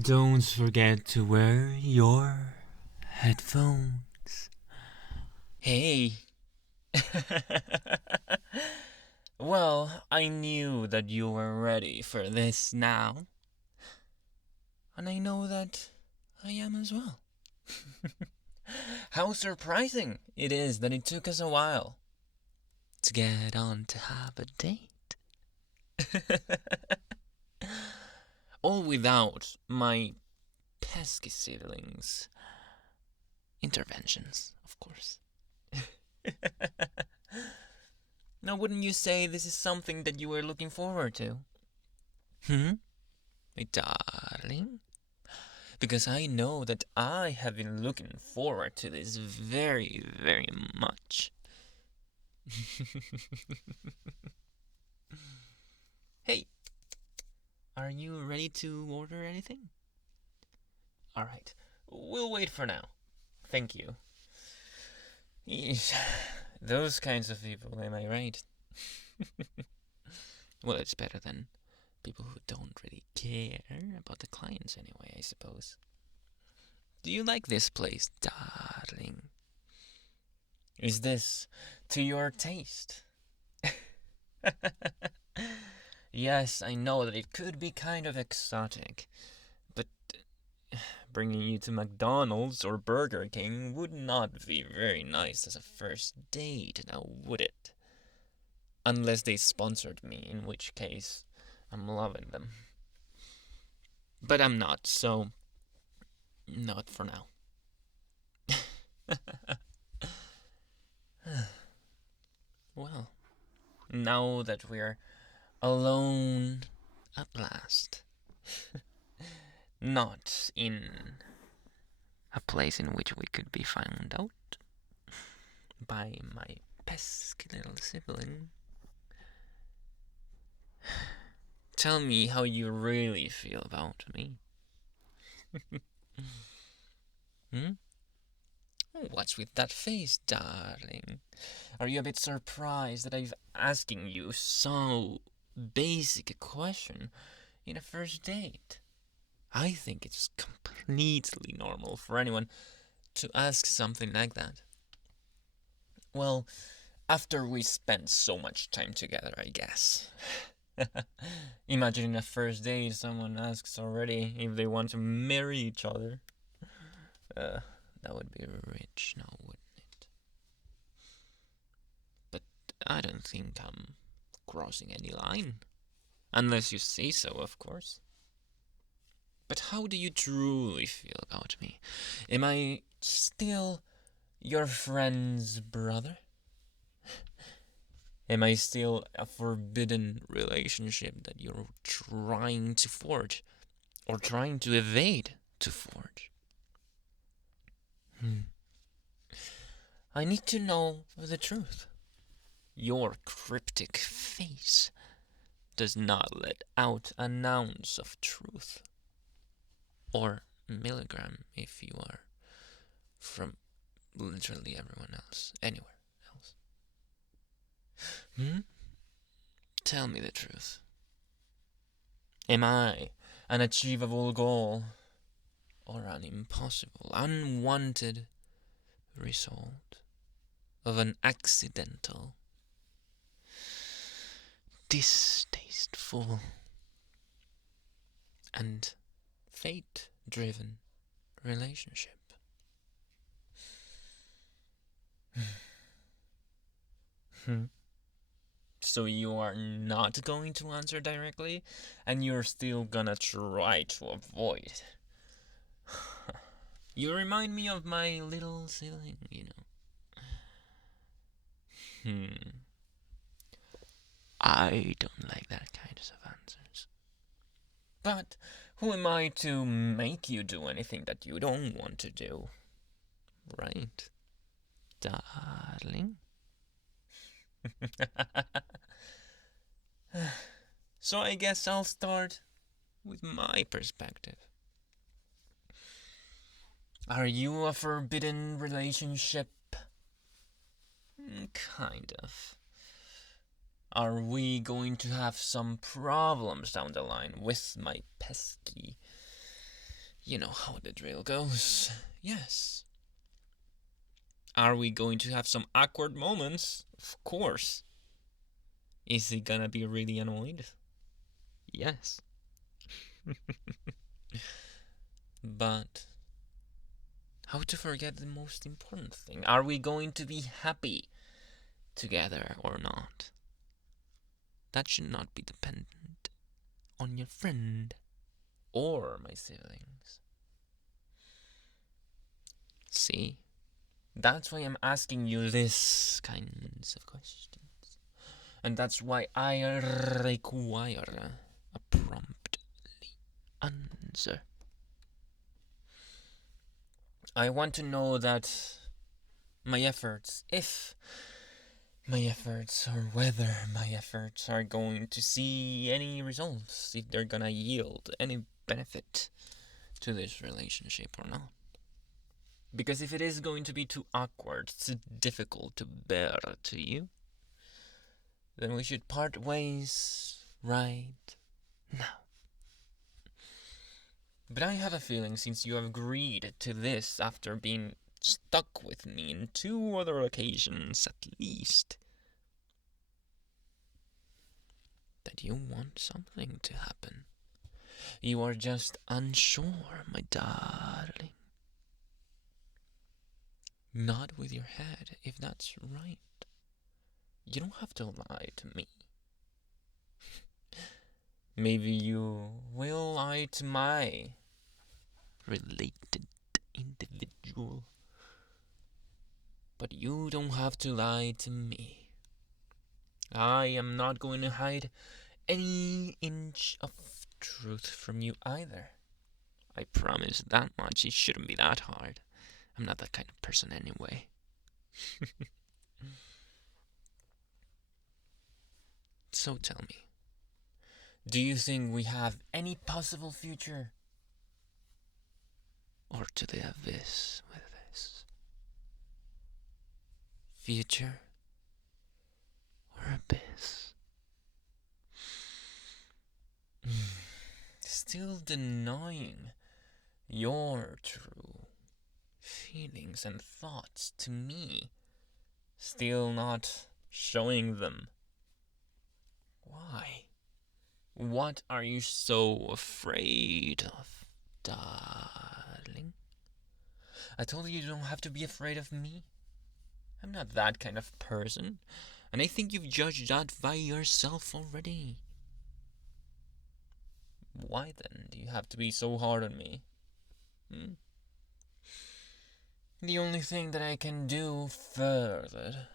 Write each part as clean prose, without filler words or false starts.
Don't forget to wear your headphones. Hey. Well, I knew that you were ready for this now. And I know that I am as well. How surprising it is that it took us a while to get on to have a date. All without my pesky siblings' interventions, of course. Now, wouldn't you say this is something that you were looking forward to? My darling? Because I know that I have been looking forward to this very, very much. Hey, are you ready to order anything? Alright, we'll wait for now. Thank you. Eesh, those kinds of people, am I right? Well, it's better than people who don't really care about the clients anyway, I suppose. Do you like this place, darling? Is this to your taste? Yes, I know that it could be kind of exotic, but bringing you to McDonald's or Burger King would not be very nice as a first date, now would it? Unless they sponsored me, in which case I'm loving them. But I'm not, so not for now. Well, now that we're alone at last, not in a place in which we could be found out by my pesky little sibling. Tell me how you really feel about me. Hmm? What's with that face, darling? Are you a bit surprised that I'm asking you so basic a question in a first date? I think it's completely normal for anyone to ask something like that. Well, after we spent so much time together, I guess. Imagine in a first date someone asks already if they want to marry each other. That would be rich now, wouldn't it? But I don't think I'm crossing any line. Unless you say so, of course. But how do you truly feel about me? Am I still your friend's brother? Am I still a forbidden relationship that you're trying to forge? Or trying to evade to forge? I need to know the truth. Your cryptic face does not let out an ounce of truth. Or milligram if you are from literally everyone else, anywhere else. Tell me the truth. Am I an achievable goal or an impossible, unwanted result of an accidental, distasteful, and fate-driven relationship? So you are not going to answer directly, and you're still gonna try to avoid. You remind me of my little sibling, you know. I don't like that kind of answers. But who am I to make you do anything that you don't want to do? Right, darling? So I guess I'll start with my perspective. Are you a forbidden relationship? Kind of. Are we going to have some problems down the line with my pesky You know how the drill goes. Yes. Are we going to have some awkward moments? Of course. Is he gonna be really annoyed? Yes. But how to forget the most important thing? Are we going to be happy together or not? That should not be dependent on your friend or my siblings. See? That's why I'm asking you this kinds of questions. And that's why I require a prompt answer. I want to know that my efforts, if my efforts or whether my efforts are going to see any results, if they're gonna yield any benefit to this relationship or not. Because if it is going to be too awkward, too difficult to bear to you, then we should part ways right now. But I have a feeling, since you have agreed to this after being stuck with me in 2 other occasions at least, that you want something to happen. You are just unsure, my darling. Nod with your head if that's right. You don't have to lie to me. Maybe you will lie to my related individual. But you don't have to lie to me. I am not going to hide any inch of truth from you either. I promise that much. It shouldn't be that hard. I'm not that kind of person anyway. So tell me, do you think we have any possible future? Or to the abyss with this? Future or abyss? Still denying your true feelings and thoughts to me. Still not showing them. Why? What are you so afraid of, darling? I told you don't have to be afraid of me. I'm not that kind of person, and I think you've judged that by yourself already. Why then do you have to be so hard on me? The only thing that I can do further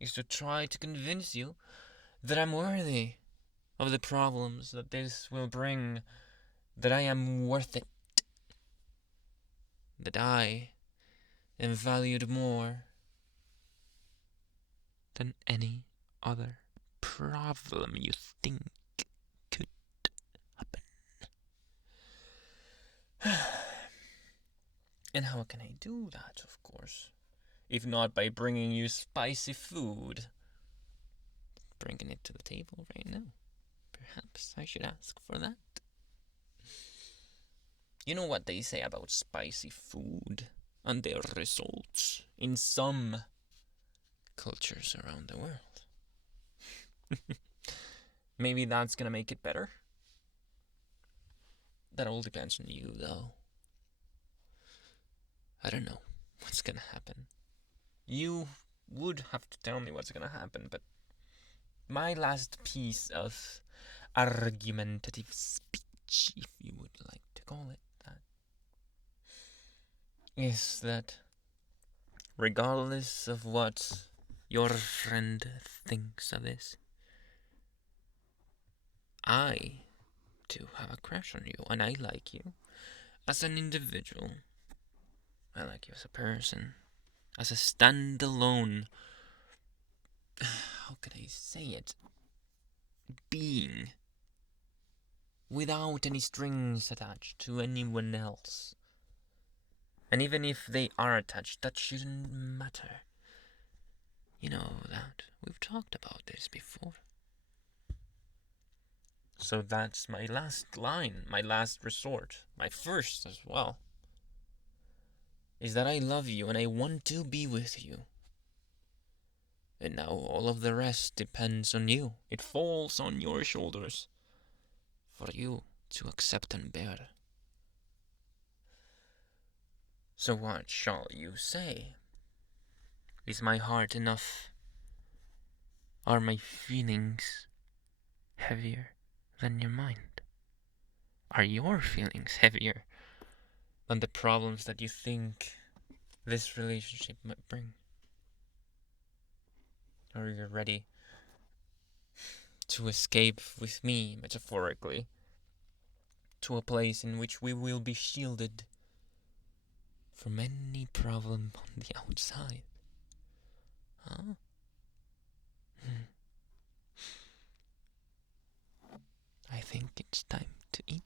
is to try to convince you that I'm worthy of the problems that this will bring, that I am worth it, that I am valued more than any other problem you think could happen. And how can I do that, of course, if not by bringing you spicy food? Bringing it to the table right now. Perhaps I should ask for that. You know what they say about spicy food and their results in some cultures around the world. Maybe that's gonna make it better. That all depends on you, though. I don't know what's gonna happen. You would have to tell me what's gonna happen, but my last piece of argumentative speech, if you would like to call it that, is that regardless of what your friend thinks of this, I do have a crush on you, and I like you as an individual. I like you as a person, as a standalone, how could I say it, being, without any strings attached to anyone else. And even if they are attached, that shouldn't matter. You know that. We've talked about this before. So that's my last line, my last resort, my first as well, is that I love you and I want to be with you. And now all of the rest depends on you. It falls on your shoulders for you to accept and bear. So what shall you say? Is my heart enough? Are my feelings heavier than your mind? Are your feelings heavier than the problems that you think this relationship might bring? Are you ready to escape with me, metaphorically, to a place in which we will be shielded from any problem on the outside? Huh? I think it's time to eat.